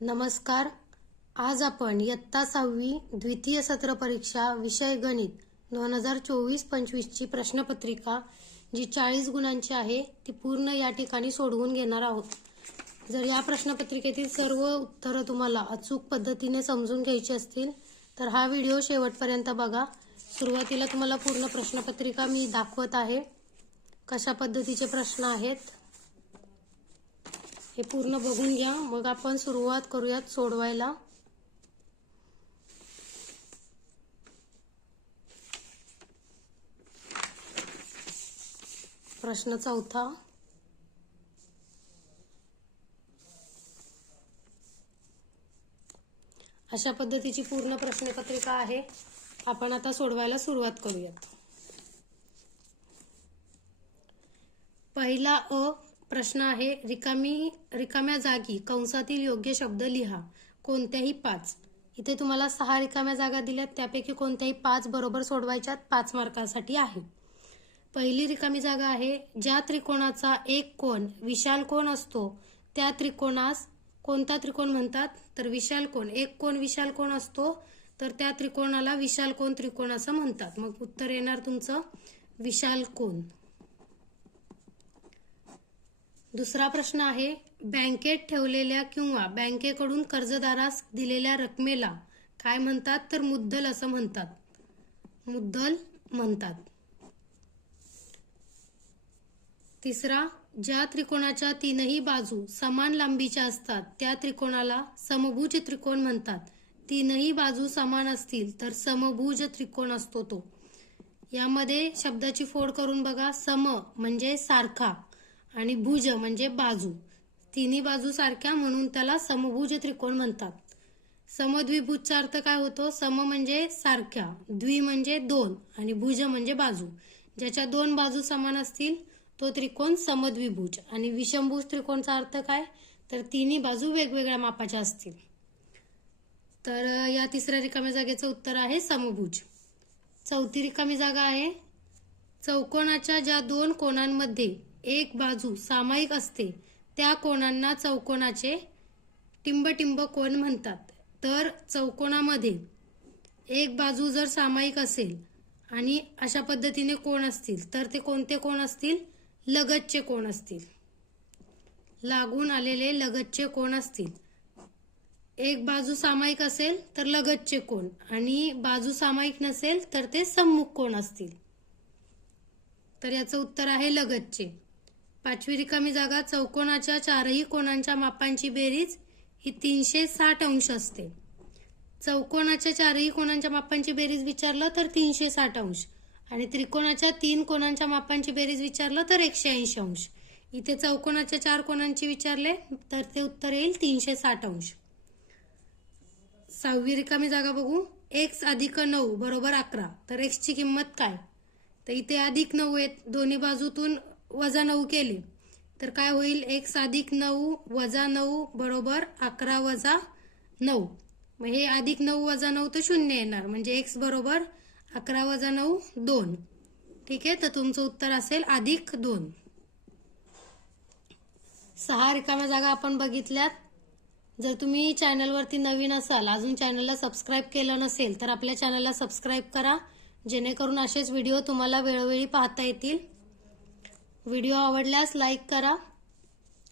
नमस्कार. आज आपण इयत्ता 6वी द्वितीय सत्र परीक्षा विषय गणित 2024-25 ची प्रश्नपत्रिका जी 40 गुणांची आहे ती पूर्ण या ठिकाणी सोडवून घेणार आहोत. जर या प्रश्नपत्रिकेतील सर्व उत्तरं तुम्हाला अचूक पद्धतीने समजून घ्यायची असतील तर हा व्हिडिओ शेवटपर्यंत बघा. सुरुवातीला तुम्हाला पूर्ण प्रश्नपत्रिका मी दाखवत आहे, कशा पद्धतीचे प्रश्न आहेत हे पूर्ण बघून घ्या. मग आपण सुरुवात करूयात सोडवायला. प्रश्न चौथा. अशा पद्धतीची पूर्ण प्रश्नपत्रिका आहे. आपण आता सोडवायला सुरुवात करूयात. पहिला प्रश्न आहे, रिकाम्या जागी कंसातील योग्य शब्द लिहा. कोणत्याही 5. इथे तुम्हाला 6 रिकाम्या जागा दिल्यात, त्यापैकी कोणत्याही 5 बरोबर सोडवायच्यात. 5 मार्कासाठी आहे. पहिली रिकामी जागा आहे, ज्या त्रिकोणाचा एक कोन विशाल कोन असतो त्या त्रिकोणास कोणता त्रिकोण म्हणतात? तर विशाल कोन. एक कोन विशाल कोन असतो तर त्या त्रिकोणाला विशाल कोन त्रिकोण असं म्हणतात. मग उत्तर येणार तुमचं विशाल कोन. दुसरा प्रश्न आहे, बँकेत ठेवलेल्या किंवा बँकेकडून कर्जदारास दिलेल्या रकमेला काय म्हणतात? तर मुद्दल असं म्हणतात. मुद्दल म्हणतात. तिसरा, ज्या त्रिकोणाच्या तीनही बाजू समान लांबीच्या असतात त्या त्रिकोणाला समभुज त्रिकोण म्हणतात. तीनही बाजू समान असतील तर समभुज त्रिकोण असतो तो. यामध्ये शब्दाची फोड करून बघा. सम म्हणजे सारखा आणि भुज म्हणजे बाजू. तिन्ही बाजू सारख्या म्हणून त्याला समभुज त्रिकोण म्हणतात. समद्विभुजचा अर्थ काय होतो? सम म्हणजे सारख्या, द्वि म्हणजे दोन आणि भुज म्हणजे बाजू. ज्याच्या दोन बाजू समान असतील तो त्रिकोण समद्विभुज. आणि विषमभुज त्रिकोणचा अर्थ काय? तर तिन्ही बाजू वेगवेगळ्या मापाच्या असतील. तर या तिसऱ्या रिकाम्या जागेचं उत्तर आहे समभुज. चौथी रिकामी जागा आहे, चौकोनाच्या ज्या दोन कोनांमध्ये एक बाजू सामायिक असते त्या कोनांना चौकोनाचे टिंबटिंब कोन म्हणतात. तर चौकोनामध्ये एक बाजू जर सामायिक असेल आणि अशा पद्धतीने कोन असतील तर ते कोणते कोन असतील? लगतचे कोन असतील. लागून आलेले लगतचे कोन असतील. एक बाजू सामायिक असेल तर लगतचे कोन आणि बाजू सामायिक नसेल तर ते सम्मुख कोन असतील. तर याचं उत्तर आहे लगतचे. पाचवी रिकामी जागा, चौकोनाच्या चारही कोनांच्या मापांची बेरीज ही 360 अंश असते. चौकोनाच्या चारही कोनांच्या मापांची बेरीज विचारलं तर 360 अंश आणि त्रिकोणाच्या 3 कोनांच्या मापांची बेरीज विचारलं तर 180 अंश. इथे चौकोनाच्या 4 कोनांची विचारले तर ते उत्तर येईल 360 अंश. सहावी रिकामी जागा बघू, x अधिक 9 बरोबर 11. तर x ची किंमत काय? तर इथे अधिक 9 आहेत, दोन्ही बाजूतून वजा 9 केले तर काय होईल? x अधिक 9 वजा 9 बरोबर 11 वजा 9. मग हे अधिक 9 वजा 9 तर 0 येणार, म्हणजे x बरोबर 11 वजा 9 2. ठीक आहे, तर तुमचं उत्तर असेल अधिक 2. 6 रिकाम्या जागा आपण बघितल्यात. जर तुम्ही चॅनलवरती नवीन असाल, अजून चॅनलला सबस्क्राईब केलं नसेल तर आपल्या चॅनलला सबस्क्राईब करा, जेणेकरून असेच व्हिडिओ तुम्हाला वेळोवेळी पाहता येतील. व्हिडिओ आवडल्यास लाईक करा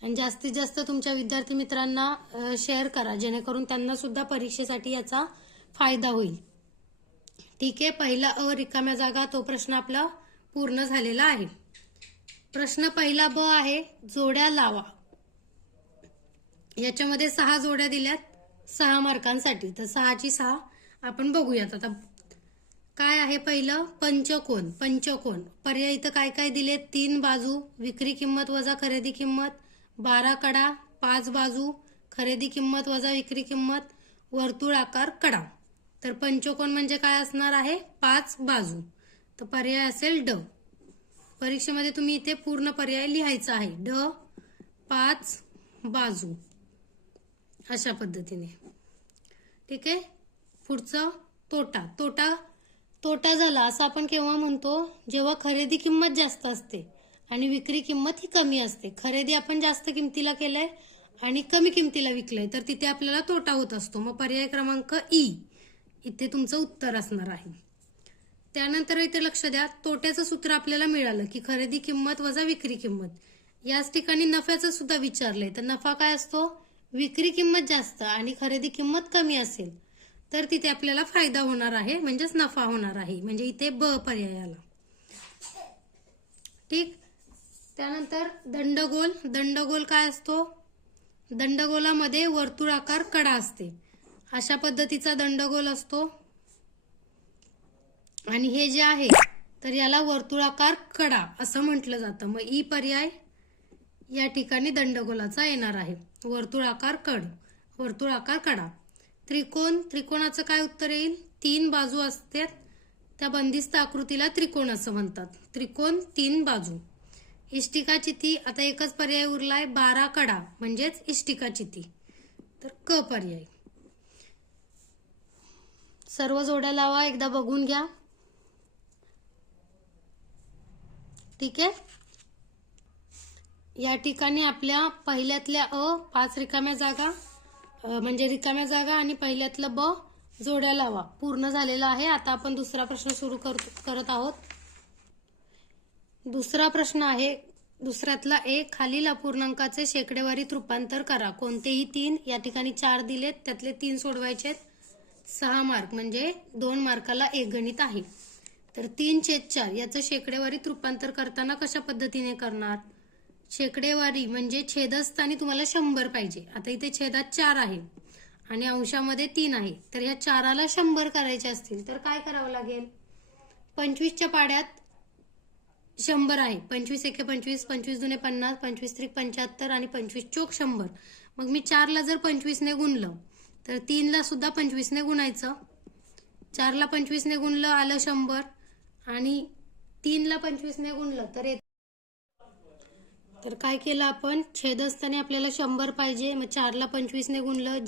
आणि जास्तीत जास्त तुमच्या विद्यार्थी मित्रांना शेअर करा, जेणेकरून त्यांना सुद्धा परीक्षेसाठी याचा फायदा होईल. ठीक आहे, पहिला रिकाम्या जागा तो प्रश्न आपला पूर्ण झालेला आहे. प्रश्न पहिला ब आहे, जोड्या लावा. याच्यामध्ये 6 जोड्या दिल्यात 6 मार्कांसाठी. तर 6 ची 6 आपण बघूयात. आता काय आहे पहिलं? पंचकोन. पंचकोन पर्याय इथं काय काय दिले? 3 बाजू, विक्री किंमत वजा खरेदी किंमत, 12 कडा, 5 बाजू, खरेदी किंमत वजा विक्री किंमत, वर्तुळाकार कडा. तर पंचकोन म्हणजे काय असणार आहे? 5 बाजू. तर पर्याय असेल ड. परीक्षेमध्ये तुम्ही इथे पूर्ण पर्याय लिहायचा आहे. ड 5 बाजू अशा पद्धतीने. ठीक आहे, पुढचं तोटा. तोटा झाला असं आपण केव्हा म्हणतो? जेव्हा खरेदी किंमत जास्त असते आणि विक्री किंमत ही कमी असते. खरेदी आपण जास्त किमतीला केलंय आणि कमी किमतीला विकलंय तर तिथे आपल्याला तोटा होत असतो. मग पर्याय क्रमांक ई इथे तुमचं उत्तर असणार आहे. त्यानंतर इथे लक्ष द्या, तोट्याचं सूत्र आपल्याला मिळालं की खरेदी किंमत वजा विक्री किंमत. याच ठिकाणी नफ्याचं सुद्धा विचारलंय, तर नफा काय असतो? विक्री किंमत जास्त आणि खरेदी किंमत कमी असेल तर तिथे आपल्याला फायदा होणार आहे, म्हणजेच नफा होणार आहे. म्हणजे इथे ब पर्याय आला. ठीक. त्यानंतर दंडगोल. दंडगोल काय असतो? दंडगोलामध्ये वर्तुळाकार कडा असते. अशा पद्धतीचा दंडगोल असतो आणि हे जे आहे तर याला वर्तुळाकार कडा असं म्हटलं जातं. मग ई पर्याय या ठिकाणी दंडगोलाचा येणार आहे. वर्तुळाकार कडा. त्रिकोण. त्रिकोणाचं काय उत्तर येईल? 3 बाजू असतात, त्या बंदिस्त आकृतीला त्रिकोण असं म्हणतात. त्रिकोण 3 बाजू. इष्टिकाचिती. आता एकच पर्याय उरलाय, 12 कडा म्हणजेच इष्टिकाचिती, तर क पर्याय. सर्व जोड्या लावा, एकदा बघून घ्या. ठीक आहे. या ठिकाणी आपल्या पहिल्यातल्या अ 5 रिकाम्या जागा म्हणजे रिकाम्या जागा आणि पहिल्यातलं ब जोड्या लावा पूर्ण झालेला आहे. आता आपण दुसरा प्रश्न सुरू करत आहोत. दुसरा प्रश्न आहे, दुसऱ्यातला ए, खालील अपूर्णांकाचे शेकडेवारीत रूपांतर करा. कोणतेही 3. या ठिकाणी 4 दिलेत, त्यातले 3 सोडवायचेत. 6 मार्क म्हणजे 2 मार्काला एक गणित आहे. तर 3/4 याचं शेकडेवारीत रूपांतर करताना कशा पद्धतीने करणार? शेकडेवारी म्हणजे छेदस्थानी तुम्हाला 100 पाहिजे. आता इथे छेदात 4 आहे आणि अंशामध्ये 3 आहे, तर ह्या 4ला 100 करायचे असतील तर काय करावं लागेल? 25च्या पाड्यात 100 आहे. 25 एके 25, 25 दुने 50, 25 त्रिक 75 आणि 25 चोक 100. मग मी 4ला जर 25 ने गुणलं तर 3ला सुद्धा 25 ने गुणायचं. 4ला 25 ने गुणलं आलं 100 आणि 3ला 25 ने गुणलं तर काय केलं आपण? छेदस्थानी आपल्याला 100 पाहिजे, मग 4ला 25 ने गुणलं.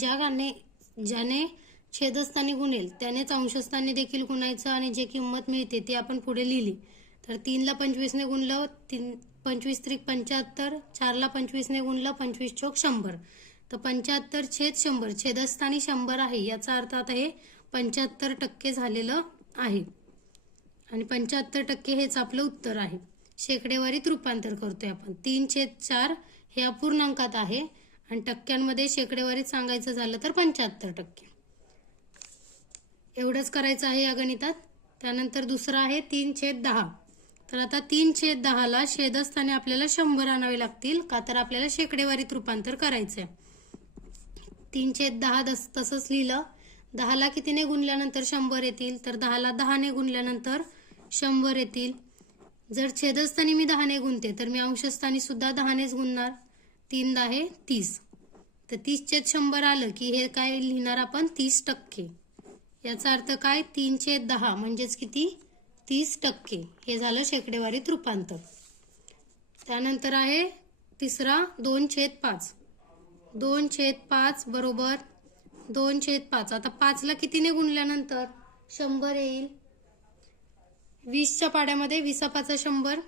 ज्याने छेदस्थानी गुणेल त्यानेच अंशस्थानी देखील गुणायचं आणि जे किंमत मिळते ती आपण पुढे लिहिली. तर 3ला 25 ने गुणलं, 25 त्रिक 75, 4ला 25 ने गुणलं, 25 चोक 100. तर 75/100 छेदस्थानी 100 आहे, याचा अर्थ आता हे 75% झालेलं आहे आणि 75% हेच आपलं उत्तर आहे. शेकडेवारीत रूपांतर करतोय आपण. 3/4 हे अपूर्णांकात आहे आणि टक्क्यांमध्ये शेकडेवारीत सांगायचं झालं तर 75%. एवढंच करायचं आहे या गणितात. त्यानंतर दुसरा आहे 3/10. तर आता 3/10ला छेदस्थानी आपल्याला 100 आणावे लागतील, का तर आपल्याला शेकडेवारीत रूपांतर करायचंय. 3/10 तसंच लिहिलं. 10ला कितीने गुणल्यानंतर 100 येतील? तर 10ला 10 ने गुणल्यानंतर 100 येतील. जर छेदस्थानी मी 10 ने गुणते तर मी अंशस्थानी सुद्धा 10 नेच गुणणार. 3×10 = 30. तर 30/100 आलं की हे काय लिहिणार आपण? 30%. याचा अर्थ काय? 3/10 म्हणजेच किती? 30%. हे झालं शेकडेवारीत रूपांतर. त्यानंतर आहे तिसरा 2/5. 2/5 बरोबर 2/5. आता 5ला कितीने गुणल्यानंतर 100 येईल? 20च्या पाड्यामध्ये 20×5 100.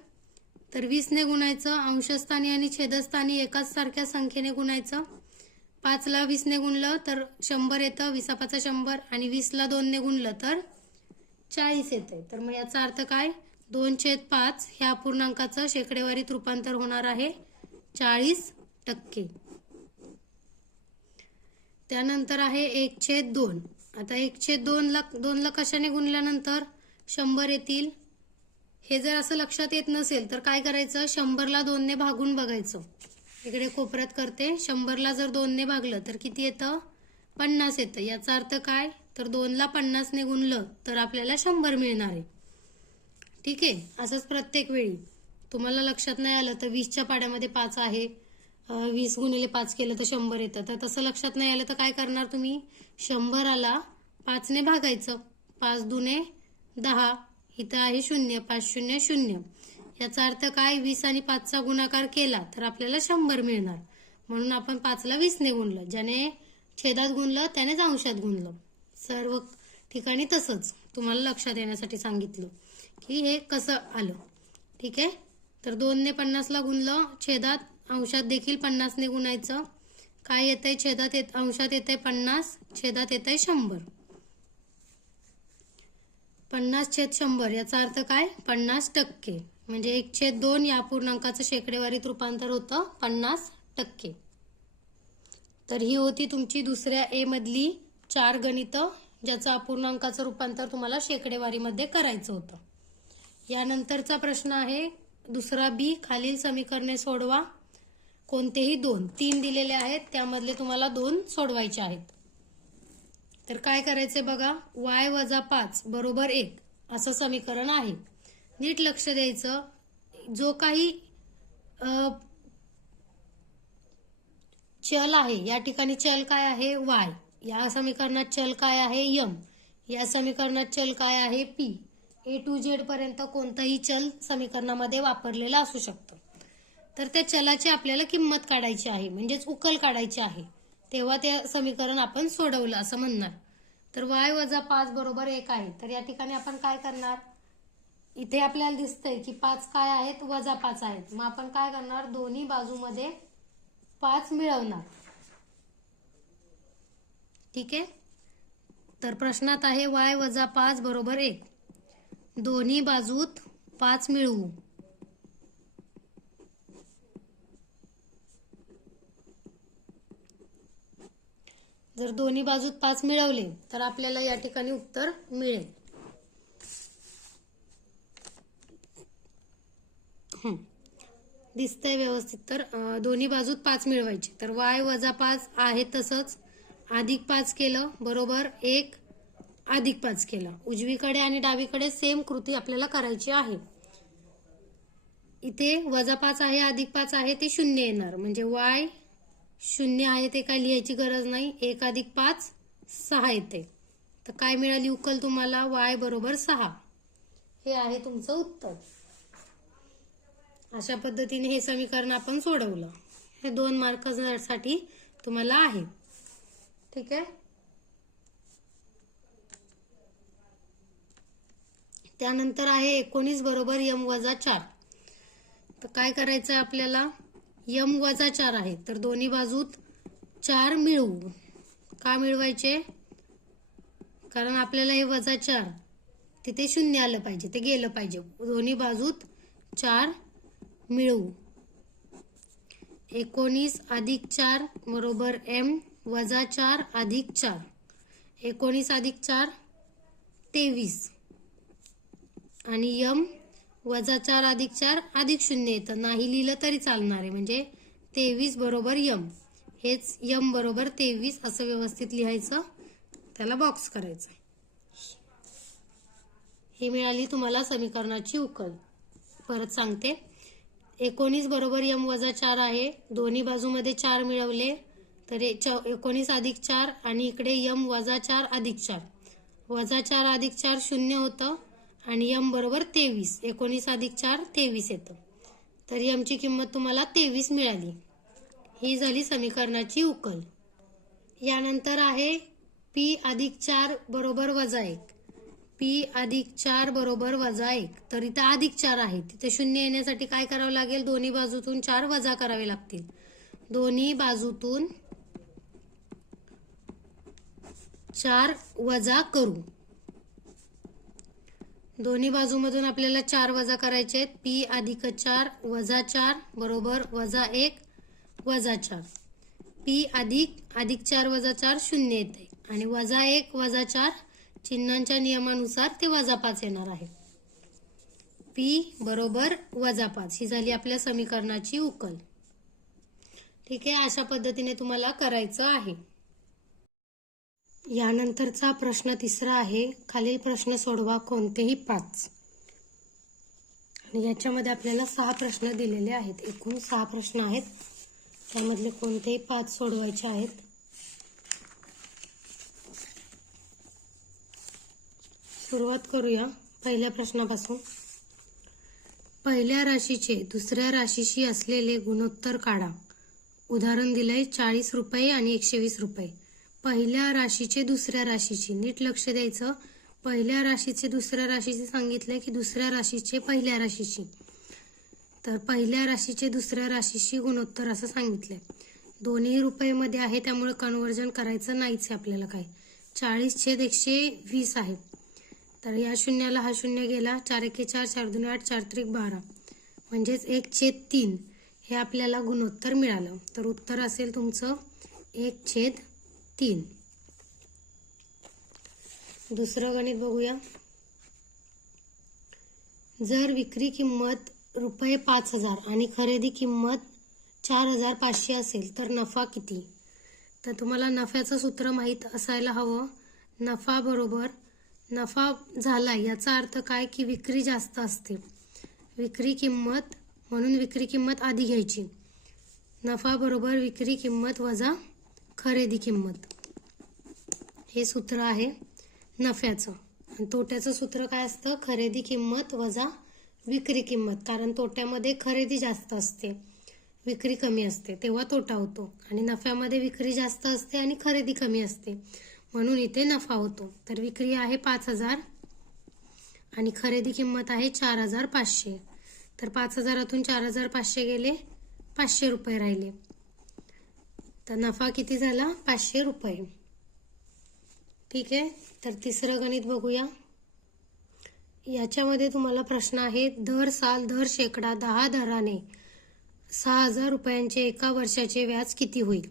तर 20 ने गुणायचं. अंशस्थानी आणि छेदस्थानी एकाच सारख्या संख्येने गुणायचं. 5ला 20 ने गुणलं तर 100 येतं. 20×5 100 आणि 20ला 2 ने गुणलं तर 40 येते. तर मग याचा अर्थ काय? 2/5 ह्या अपूर्णांकाचं शेकडेवारीत रूपांतर होणार आहे 40%. त्यानंतर आहे 1/2. आता 1/2ला कशाने गुणल्यानंतर 100 येतील. हे जर असं लक्षात येत नसेल तर काय करायचं? 100ला 2 ने भागून बघायचं. इकडे कोपऱ्यात करते. 100ला जर 2 ने भागलं तर किती येतं? 50 येतं. याचा अर्थ काय? तर 2ला 50 ने गुणलं तर आपल्याला 100 मिळणार आहे. ठीक आहे. असंच प्रत्येक वेळी तुम्हाला लक्षात नाही आलं तर 20च्या पाड्यामध्ये 5 आहे, 20 गुणिले 5 केलं तर 100 येतं. तर तसं लक्षात नाही आलं तर काय करणार तुम्ही? 100ला 5 ने भागायचं. 5 दुने 10. इथं आहे 0. 5 0 0. याचा अर्थ काय? 20 आणि 5चा गुणाकार केला तर आपल्याला 100 मिळणार. म्हणून आपण 5ला 20 ने गुणलं. ज्याने छेदात गुणलं त्यानेच अंशात गुणलं. सर्व ठिकाणी तसंच तुम्हाला लक्षात येण्यासाठी सांगितलं की हे कसं आलं. ठीक आहे. तर 2 ने 50ला गुणलं, छेदात अंशात देखील 50 ने गुणायचं. काय येतंय अंशात येतंय 50, छेदात येतंय 100. 50/100 याचा अर्थ काय? 50%. म्हणजे 1/2 या पूर्णांकाचं शेकडेवारीत रूपांतर होतं 50%. तर ही होती तुमची दुसऱ्या ए मधली 4 गणितं, ज्याचं अपूर्णांकाचं रूपांतर तुम्हाला शेकडेवारीमध्ये करायचं होतं. यानंतरचा प्रश्न आहे दुसरा बी. खालील समीकरणे सोडवा. कोणतेही 2, 3 दिलेले आहेत, त्यामधले तुम्हाला 2 सोडवायचे आहेत. तर काय करायचंय बघा, y - 5 = 1 असं समीकरण आहे. नीट लक्ष द्यायचं. जो काही चल आहे, या ठिकाणी चल काय आहे? y. या समीकरणात चल काय आहे? m. या समीकरणात चल काय आहे? p. A to Z पर्यंत कोणतंही चल समीकरणामध्ये वापरलेलं असू शकतं. तर त्या चलाची आपल्याला किंमत काढायची आहे, म्हणजेच उकल काढायची आहे. तेव्हा ते समीकरण आपण सोडवलं असं म्हणणार. तर y - 5 = 1 आहे. तर या ठिकाणी आपण काय करणार? इथे आपल्याला दिसतंय की 5 काय आहेत? -5 आहेत. मग आपण काय करणार? दोन्ही बाजूमध्ये 5 मिळवणार. ठीक आहे. तर प्रश्नात आहे y - 5 = 1. दोन्ही बाजूत 5 मिळवू. जर दोन्ही बाजूत 5 मिळवले तर आपल्याला या ठिकाणी उत्तर मिळेल. दिसतंय व्यवस्थित. तर दोन्ही बाजूत 5 मिळवायचे. तर y - 5 आहे तसंच अधिक 5 केलं बरोबर 1 अधिक 5 केलं. उजवीकडे आणि डावीकडे सेम कृती आपल्याला करायची आहे. इथे -5 आहे अधिक 5 आहे ते 0 येणार, म्हणजे y 0 आहे ते काय लिहायची गरज नाही. 1 अधिक 5 6 येते. तर काय मिळाली उकल तुम्हाला? y = 6. हे आहे तुमचं उत्तर. अशा पद्धतीने हे समीकरण आपण सोडवलं. हे 2 मार्कांसाठी तुम्हाला आहे. ठीक आहे. त्यानंतर आहे 19 = m - 4. तर काय करायचं आपल्याला? m - 4 आहे, तर दोन्ही बाजूत 4 मिळवू. का मिळवायचे? कारण आपल्याला हे -4 तिथे 0 आलं पाहिजे, ते गेलं पाहिजे. दोन्ही बाजूत 4 मिळवू. 19 अधिक 4 = m - 4 अधिक 4. 19 अधिक 4 23 आणि m - 4 अधिक 4 अधिक 0 येतं. नाही लिहिलं तरी चालणार आहे, म्हणजे 23 = m. हेच m = 23 असं व्यवस्थित लिहायचं, त्याला बॉक्स करायचं. ही मिळाली तुम्हाला समीकरणाची उकल. परत सांगते. 19 = m - 4 आहे. दोन्ही बाजूमध्ये 4 मिळवले तर 19 अधिक 4 आणि इकडे m - 4 अधिक 4. -4 अधिक 4 0 होतं आणि m = 23. 19 अधिक 4 23 येतं. तर m ची किंमत तुम्हाला 23 मिळाली. ही झाली समीकरणाची उकल. यानंतर आहे p अधिक 4 = -1. p अधिक 4 = -1. तर इथं अधिक 4 आहे, तिथे 0 येण्यासाठी काय करावं लागेल? दोन्ही बाजूतून 4 वजा करावे लागतील. दोन्ही बाजूतून 4 वजा करू. दोन्ही बाजूमधून आपल्याला 4 वजा करायचे आहेत. p अधिक 4 - 4 बरोबर -1 - 4. p अधिक 4 - 4 0 येते आणि -1 - 4 चिन्हांच्या नियमानुसार ते -5 येणार आहे. p बरोबर -5. ही झाली आपल्या समीकरणाची उकल. ठीक आहे. अशा पद्धतीने तुम्हाला करायचं आहे. यानंतरचा प्रश्न तिसरा आहे. खालील प्रश्न सोडवा कोणतेही 5. आणि याच्यामध्ये आपल्याला 6 प्रश्न दिलेले आहेत. एकूण 6 प्रश्न आहेत, त्यामधले कोणतेही 5 सोडवायचे आहेत. सुरुवात करूया पहिल्या प्रश्नापासून. पहिल्या राशीचे दुसऱ्या राशीशी असलेले गुणोत्तर काढा. उदाहरण दिलंय 40 रुपये आणि 120 रुपये. पहिल्या राशीचे दुसऱ्या राशीची, नीट लक्ष द्यायचं. पहिल्या राशीचे दुसऱ्या राशीची सांगितलंय की दुसऱ्या राशीचे पहिल्या राशीची. तर पहिल्या राशीचे दुसऱ्या राशीशी गुणोत्तर असं सांगितलंय. दोन्ही रुपयेमध्ये आहे त्यामुळे कन्व्हर्जन करायचं नाहीच आहे आपल्याला काय. 40/120 आहे. तर या शून्याला हा शून्य गेला. 4 एके 4, 4 दुने 8, 4 त्रिक 12 म्हणजेच 1/3 हे आपल्याला गुणोत्तर मिळालं. तर उत्तर असेल तुमचं 1/3. दुसरं गणित बघूया. जर विक्री किंमत ₹5,000 आणि खरेदी किंमत 4,500 असेल तर नफा किती? तर तुम्हाला नफ्याचं सूत्र माहीत असायला हवं. नफा झाला याचा अर्थ काय की विक्री जास्त असते. विक्री किंमत म्हणून विक्री किंमत आधी घ्यायची. नफा बरोबर विक्री किंमत वजा खरेदी किंमत, हे सूत्र आहे नफ्याचं. आणि तोट्याचं सूत्र काय असतं? खरेदी किंमत वजा विक्री किंमत. कारण तोट्यामध्ये खरेदी जास्त असते, विक्री कमी असते, तेव्हा तोटा होतो. आणि नफ्यामध्ये विक्री जास्त असते आणि खरेदी कमी असते, म्हणून इथे नफा होतो. तर विक्री आहे 5,000 आणि खरेदी किंमत आहे 4,500. तर 5,000तून 4,500 गेले, 500 रुपये राहिले. तर नफा किती झाला? 500 रुपये. ठीक आहे. तर तिसरं गणित बघूया. याच्यामध्ये तुम्हाला प्रश्न आहे, दर साल दर शेकडा 10 दराने 6,000 रुपयांचे एका वर्षाचे व्याज किती होईल?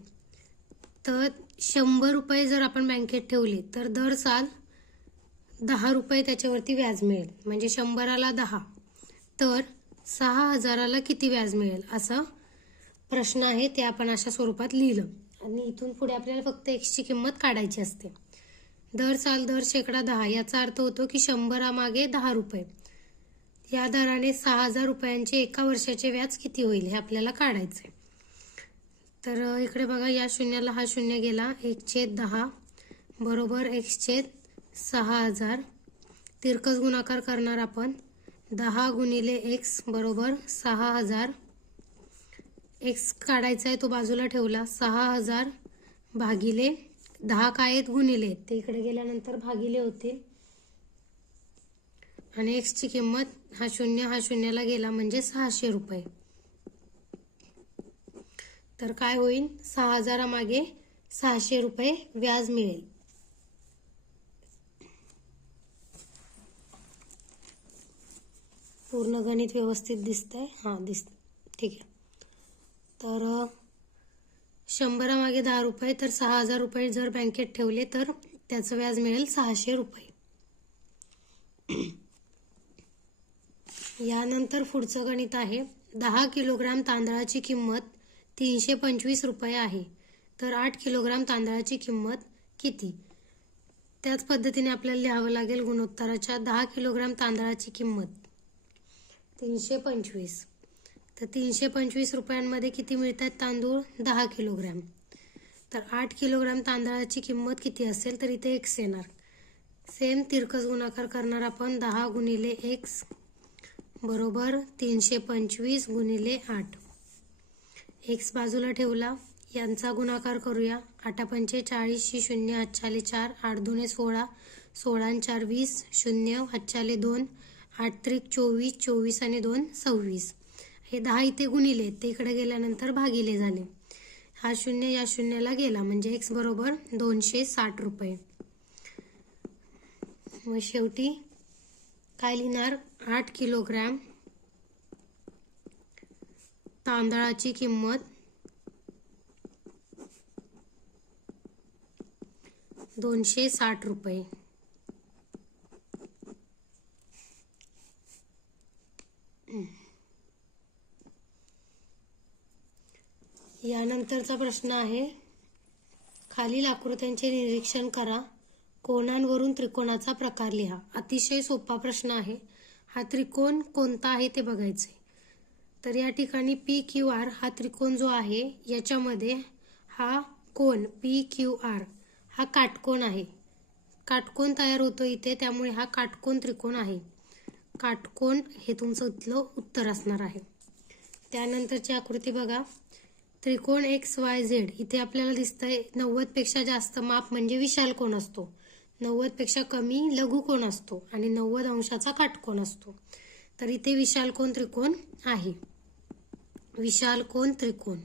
तर 100 रुपये जर आपण बँकेत ठेवले तर दर साल 10 रुपये त्याच्यावरती व्याज मिळेल. म्हणजे 100ला 10, तर 6,000ला किती व्याज मिळेल असा प्रश्न आहे. ते आपण अशा स्वरूपात लिहिलं आणि इथून पुढे आपल्याला फक्त एक्सची किंमत काढायची असते. दर साल दर शेकडा 10 याचा अर्थ होतो की 100 मागे 10 रुपये. या दराने 6,000 रुपयांचे एका वर्षाचे व्याज किती होईल हे आपल्याला काढायचंय. तर इकडे बघा, या शून्याला हा शून्य गेला. 1/10 बरोबर x/6,000. तिरकस गुणाकार करणार आपण. 10 गुणिले x बरोबर 6,000. x काढायचा आहे, तो बाजूला ठेवला. 6,000 भागिले 10 काय आहेत? गुणिले, ते इकडे गेल्यानंतर भागिले होतील. आणि x ची किंमत हा शून्याला गेला म्हणजे 600 रुपये. तर काय होईल? 6,000 मागे 600 रुपये व्याज मिळेल. पूर्ण गणित व्यवस्थित दिसतंय? हां, दिसतंय. ठीक आहे. तर 100 मागे 10 रुपये, तर 6,000 रुपये जर बँकेत ठेवले तर त्याचं व्याज मिळेल 600 रुपये. यानंतर पुढचं गणित आहे, 10 किलोग्राम तांदळाची किंमत 325 रुपये आहे, तर 8 किलोग्राम तांदळाची किंमत किती? त्याच पद्धतीने आपल्याला लिहावं लागेल गुणोत्तराच्या. 10 किलोग्राम तांदळाची किंमत 325. तर 325 रुपयांमध्ये किती मिळत आहेत तांदूळ? 10 किलोग्राम. तर 8 किलोग्राम तांदळाची किंमत किती असेल? तर इथे x येणार. सेम तिरकस गुणाकार करणार आपण. 10 गुणिले x बरोबर 325 गुणिले 8. x बाजूला ठेवला. यांचा गुणाकार करूया. 8 पंचे 40, 0 हातचाले 4, 8 दुने 16, 16 4 20, 0 हातचाले 2, 8 त्रिक 24, 24 आणि 2 26. हे 10 इथे गुणिले, ते इकडे गेल्यानंतर भागिले झाले. हा शून्य या शून्याला गेला म्हणजे x बरोबर 260 रुपये. मग शेवटी काय लिहिणार? 8 किलोग्राम तांदळाची किंमत 260 रुपये. यानंतरचा प्रश्न आहे, खालील आकृत्यांचे निरीक्षण करा. कोनांवरून त्रिकोणाचा प्रकार लिहा. अतिशय सोपा प्रश्न आहे. हा त्रिकोण कोणता आहे ते बघायचे. तर या ठिकाणी PQR हा त्रिकोण जो आहे याच्यामध्ये हा कोन PQR हा काटकोन आहे. काटकोन तयार होतो इथे, त्यामुळे हा काटकोन त्रिकोण आहे. काटकोन हे तुमचं इथलं उत्तर असणार आहे. त्यानंतरची आकृती बघा. त्रिकोण XYZ इथे आपल्याला दिसतंय 90 पेक्षा जास्त माप म्हणजे विशाल कोन असतो, 90 पेक्षा कमी लघु कोन असतो आणि 90 अंशाचा काटकोन असतो. तर इथे विशाल कोन त्रिकोण आहे. विशाल कोन त्रिकोण.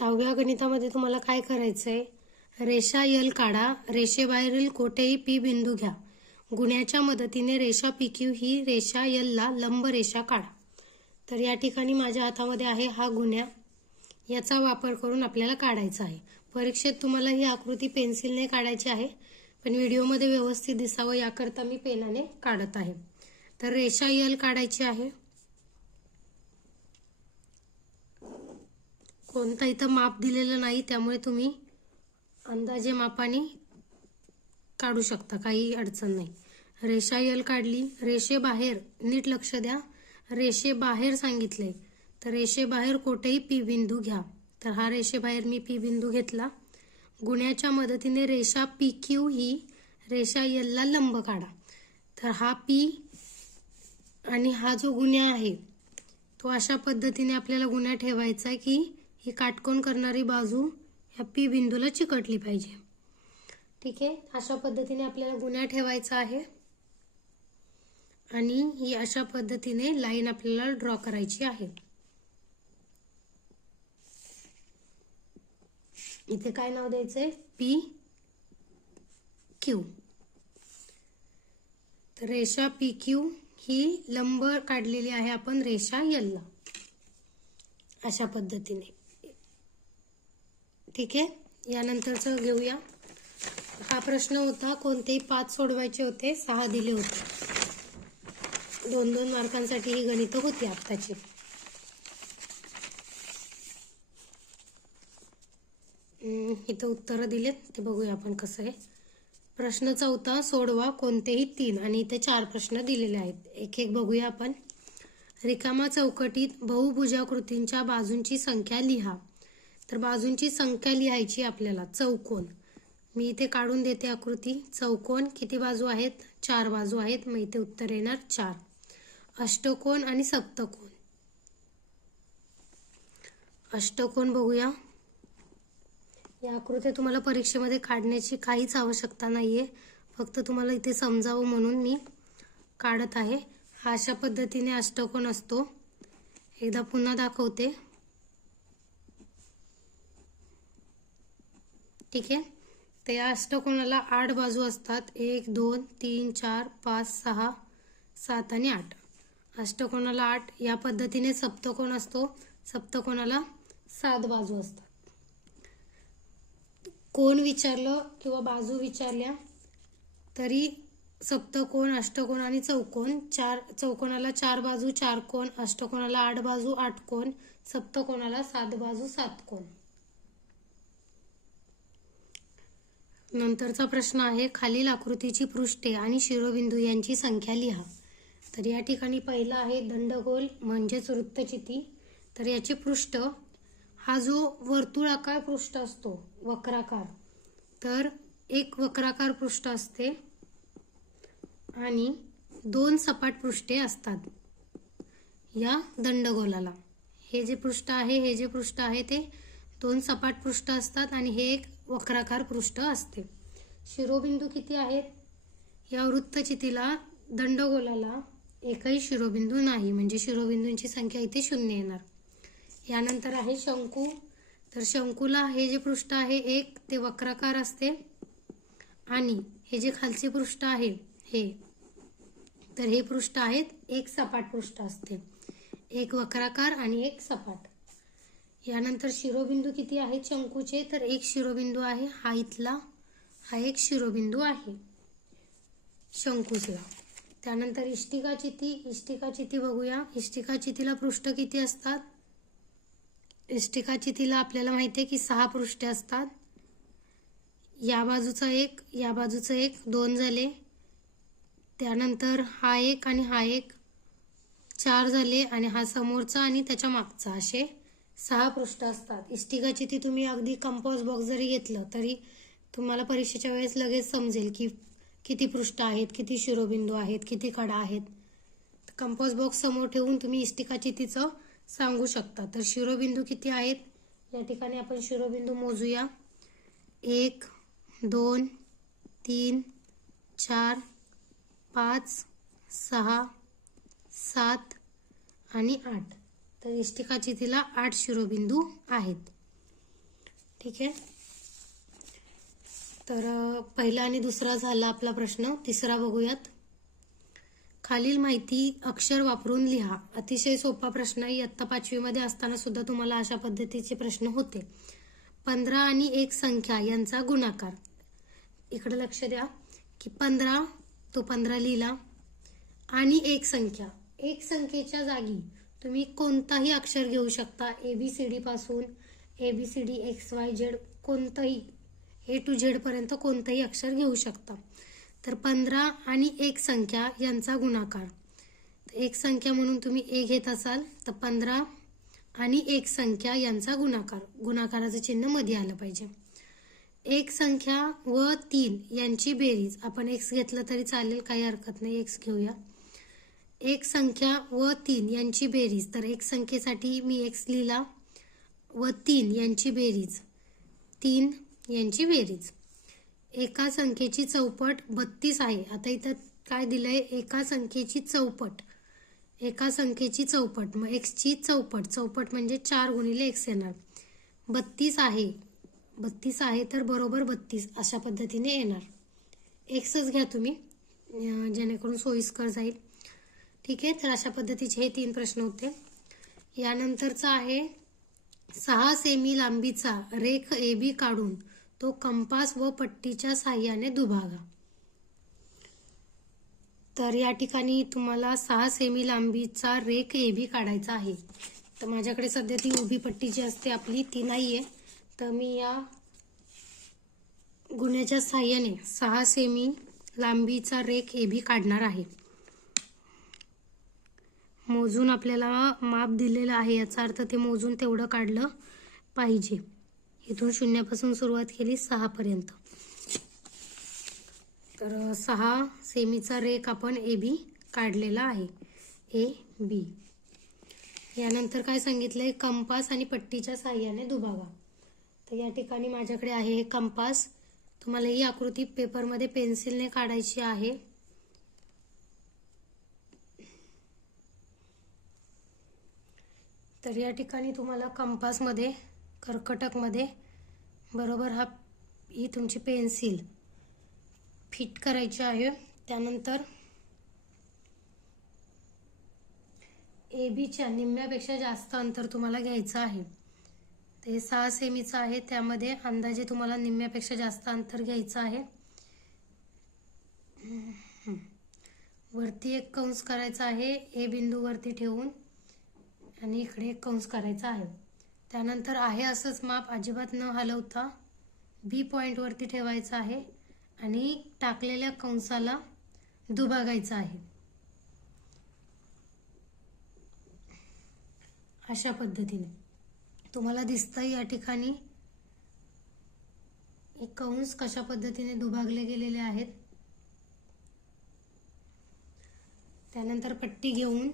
6व्या गणितामध्ये तुम्हाला काय करायचंय, रेषा यल काढा, रेषेबाहेरील कोठेही पी बिंदू घ्या, गुण्याच्या मदतीने रेषा पी क्यू ही रेषा यल ला लंब रेषा काढा. तर या ठिकाणी माझ्या हातामध्ये आहे हा गुन्हा, याचा वापर करून आपल्याला काढायचा आहे. परीक्षेत तुम्हाला ही आकृती पेन्सिलने काढायची आहे, पण व्हिडिओमध्ये व्यवस्थित दिसावं याकरता मी पेनाने काढत आहे. तर रेषा यल काढायची आहे. कोणता इथं माप दिलेलं नाही, त्यामुळे तुम्ही अंदाजे मापाने काढू शकता, काही अडचण नाही. रेषा यल काढली. रेषेबाहेर नीट लक्ष द्या, रेषेबाहेर सांगितलंय, तर रेषेबाहेर कोठेही पी बिंदू घ्या. तर हा रेषेबाहेर मी पी बिंदू घेतला. गुण्याच्या मदतीने रेषा पी क्यू ही रेषा यल ला लंब काढा. तर हा पी आणि हा जो गुन्हा आहे तो अशा पद्धतीने आपल्याला गुन्हा ठेवायचा आहे की ही काटकोन करणारी बाजू ह्या पी बिंदूला चिकटली पाहिजे. ठीक आहे, अशा पद्धतीने आपल्याला गुन्हा ठेवायचा आहे आणि ही अशा पद्धतीने लाईन आपल्याला ड्रॉ करायची आहे. इथे काय नाव द्यायचंय, पी क्यू. तर रेषा पी क्यू ही लंब काढलेली आहे आपण रेषा यल ला अशा पद्धतीने. ठीक आहे, यानंतरचं घेऊया. हा प्रश्न होता, कोणतेही 5 सोडवायचे होते, 6 दिले होते. 2-2 मार्कांसाठी ही गणितं होती आत्ताची. इथं उत्तरं दिलेत, ते बघूया आपण कसं आहे. प्रश्न 4 सोडवा कोणतेही 3 आणि इथे 4 प्रश्न दिलेले आहेत. एक एक बघूया आपण. रिकामा चौकटीत बहुभुजाकृतींच्या बाजूंची संख्या लिहा. तर बाजूंची संख्या लिहायची आपल्याला. चौकोन मी इथे काढून देते आकृती. चौकोन किती बाजू आहेत, 4 बाजू आहेत, मग इथे उत्तर येणार 4. अष्टकोन आणि सप्तकोन. अष्टकोन बघूया. या आकृत्या तुम्हाला परीक्षेमध्ये काढण्याची काहीच आवश्यकता नाहीये, फक्त तुम्हाला इथे समजावं म्हणून मी काढत आहे. हा अशा पद्धतीने अष्टकोन असतो. एकदा पुन्हा दाखवते. ठीक आहे, तर या अष्टकोनाला 8 बाजू असतात. 1 2 3 4 5 6 7 आणि 8. अष्टकोनाला 8. या पद्धतीने सप्तकोन असतो. सप्तकोनाला 7 बाजू असतात. कोण विचारलं किंवा बाजू विचारल्या तरी सप्तकोन, अष्टकोन आणि चौकोन, चौकोनाला 4 बाजू 4 कोण, अष्टकोनाला 8 बाजू 8 कोण, सप्तकोनाला 7 बाजू 7 कोण. नंतरचा प्रश्न आहे, खालील आकृतीची पृष्ठे आणि शिरोबिंदू यांची संख्या लिहा. तर या ठिकाणी पहिला आहे दंडगोल म्हणजेच वृत्तचिती. तर याचे पृष्ठ, हा जो वर्तुळाकार पृष्ठ असतो वक्राकार, तर एक वक्राकार पृष्ठ असते आणि 2 सपाट पृष्ठे असतात या दंडगोलाला. हे जे पृष्ठ आहे, हे जे पृष्ठ आहे ते 2 सपाट पृष्ठ असतात आणि हे एक वक्राकार पृष्ठ असते. शिरोबिंदू किती आहेत, या वृत्तचितीला दंडगोलाला एकही शिरोबिंदू नाही, म्हणजे शिरोबिंदूंची संख्या इथे 0 येणार. यानंतर आहे शंकू. तर शंकूला हे जे पृष्ठ आहे एक ते वक्राकार असते आणि हे जे खालचे पृष्ठ आहे हे, तर हे पृष्ठ आहेत एक सपाट पृष्ठ असते, एक वक्राकार आणि एक सपाट. यानंतर शिरोबिंदू किती आहेत शंकूचे, तर एक शिरोबिंदू आहे हा इथला, हा एक शिरोबिंदू आहे शंकूला. त्यानंतर इष्टिकाचिती. इष्टिकाचिती बघूया. इष्टिकाचितीला पृष्ठ किती असतात, इष्टिकाचितीला आपल्याला माहिती आहे की 6 पृष्ठे असतात. या बाजूचा एक, या बाजूचं एक, 2 झाले. त्यानंतर हा एक आणि हा एक, 4 झाले आणि हा समोरचा आणि त्याच्या मागचा, असे 6 पृष्ठ असतात. इष्टिकाचिती तुम्ही अगदी कंपास बॉक्स जरी घेतलं तरी तुम्हाला परीक्षेच्या वेळेस लगेच समजेल की किती पृष्ठ आहेत, किती शिरोबिंदू आहेत, किती कडा आहेत. कंपास बॉक्स समोर ठेवून तुम्ही इष्टिकाचितीचं सांगू शकता. तर शिरोबिंदू किती आहेत, या ठिकाणी आपण शिरोबिंदू मोजूया. 1 2 3 4 5 6 7 आणि 8. तर इष्टिकाचितीला 8 शिरोबिंदू आहेत. ठीक आहे. तर पहिला आणि दुसरा झाला आपला प्रश्न. तिसरा बघूयात. खालील माहिती अक्षर वापरून लिहा. अतिशय सोपा प्रश्न. इयत्ता 5वी मध्ये असताना सुद्धा तुम्हाला अशा पद्धतीचे प्रश्न होते. 15 आणि एक संख्या यांचा गुणाकार. इकडे लक्ष द्या की 15 तो 15 लिहिला आणि एक संख्या. एक संख्येच्या जागी तुम्ही कोणताही अक्षर घेऊ शकता. ABCD पासून ABCD XYZ कोणतंही A to Z पर्यंत कोणतंही अक्षर घेऊ शकता. तर 15 आणि एक संख्या यांचा गुणाकार. एक संख्या म्हणून तुम्ही A घेत असाल तर 15 आणि एक संख्या यांचा गुणाकार. गुणाकाराचं चिन्ह मध्ये आलं पाहिजे. एक संख्या व 3 यांची बेरीज. आपण X घेतलं तरी चालेल, काही हरकत नाही, X घेऊया. एक संख्या व 3 यांची बेरीज. तर एक संख्येसाठी मी X लिहिला व 3 यांची बेरीज. 3 यांची बेरीज. एका संख्येची चौपट 32 आहे. आता इथं काय दिलंय? एका संख्येची चौपट. एका संख्येची चौपट मग X ची चौपट. चौपट म्हणजे 4 गुणिले X येणार. 32 आहे. 32 आहे तर बरोबर 32 अशा पद्धतीने येणार. Xच घ्या तुम्ही जेणेकरून सोयीस्कर जाईल. ठीक आहे. तर अशा पद्धतीचे हे 3 प्रश्न होते. यानंतरचा आहे 6 सेमी लांबीचा रेख AB काढून तो कंपास व पट्टीच्या साहाय्याने दुभागा. तर या ठिकाणी तुम्हाला 6 सेमी लांबीचा रेख AB काढायचा आहे. तर माझ्याकडे सध्या ती उभी पट्टी जी असते आपली ती नाहीये. तर मी या गुण्याच्या साहाय्याने 6 सेमी लांबीचा रेख AB काढणार आहे. मोजून आपल्याला माप दिलेलं आहे, याचा अर्थ ते मोजून तेवढं काढलं पाहिजे. इथून 0 पासून सुरुवात केली 6 पर्यंत. तर 6 सेमीचा रेख आपण AB काढलेला आहे. AB. यानंतर काय सांगितलंय? कंपास आणि पट्टीच्या साहाय्याने दुभागा. तर या ठिकाणी माझ्याकडे आहे हे कंपास. तुम्हाला ही आकृती पेपरमध्ये पेन्सिलने काढायची आहे. तर या ठिकाणी तुम्हाला कंपासमध्ये कर्कटकमध्ये बरोबर ही तुमची पेन्सिल फिट करायची आहे. त्यानंतर ABच्या निम्म्यापेक्षा जास्त अंतर तुम्हाला घ्यायचं आहे. ते 6 सेमीचं आहे, त्यामध्ये अंदाजे तुम्हाला निम्म्यापेक्षा जास्त अंतर घ्यायचं आहे. वरती एक कंस करायचा आहे A बिंदूवरती ठेवून आणि इकडे एक कंस करायचा आहे. त्यानंतर आहे असंच माप अजिबात न हलवता B पॉइंट वरती ठेवायचं आहे आणि टाकलेल्या कंसाला दुभागायचं आहे. अशा पद्धतीने तुम्हाला दिसतं या ठिकाणी एक कंस कशा पद्धतीने दुभागले गेलेले आहेत. त्यानंतर पट्टी घेऊन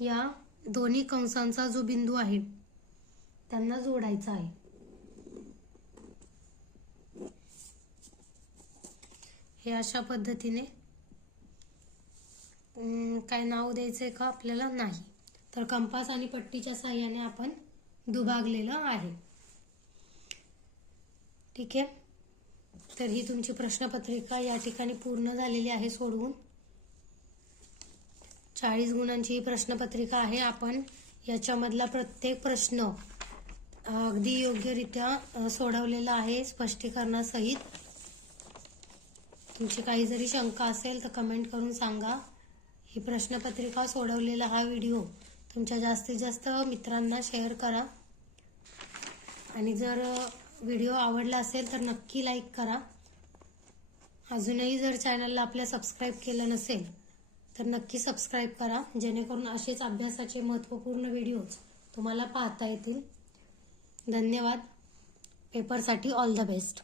या दोन्ही कंसांचा जो बिंदू आहे त्यांना जोडायचा आहे. हे अशा पद्धतीने. काय नाव द्यायचंय का आपल्याला? नाही. तर कंपास आणि पट्टीच्या साहाय्याने आपण दुभागलेलं आहे. ठीक आहे. तर ही तुमची प्रश्नपत्रिका या ठिकाणी पूर्ण झालेली आहे सोडवून. 40 गुणांची ही प्रश्नपत्रिका आहे. आपण याच्यामधला प्रत्येक प्रश्न अगदी योग्यरित्या सोडवलेला आहे स्पष्टीकरणासहित. तुमची काही जरी शंका असेल तर कमेंट करून सांगा. ही प्रश्नपत्रिका सोडवलेला हा व्हिडिओ तुमच्या जास्तीत जास्त मित्रांना शेअर करा आणि जर व्हिडिओ आवडला असेल तर नक्की लाईक करा. अजूनही जर चॅनलला आपल्या सबस्क्राईब केलं नसेल तर नक्की सबस्क्राईब करा, जेणेकरून असेच अभ्यासाचे महत्त्वपूर्ण व्हिडिओज तुम्हाला पाहता येतील. धन्यवाद. पेपरसाठी ऑल द बेस्ट.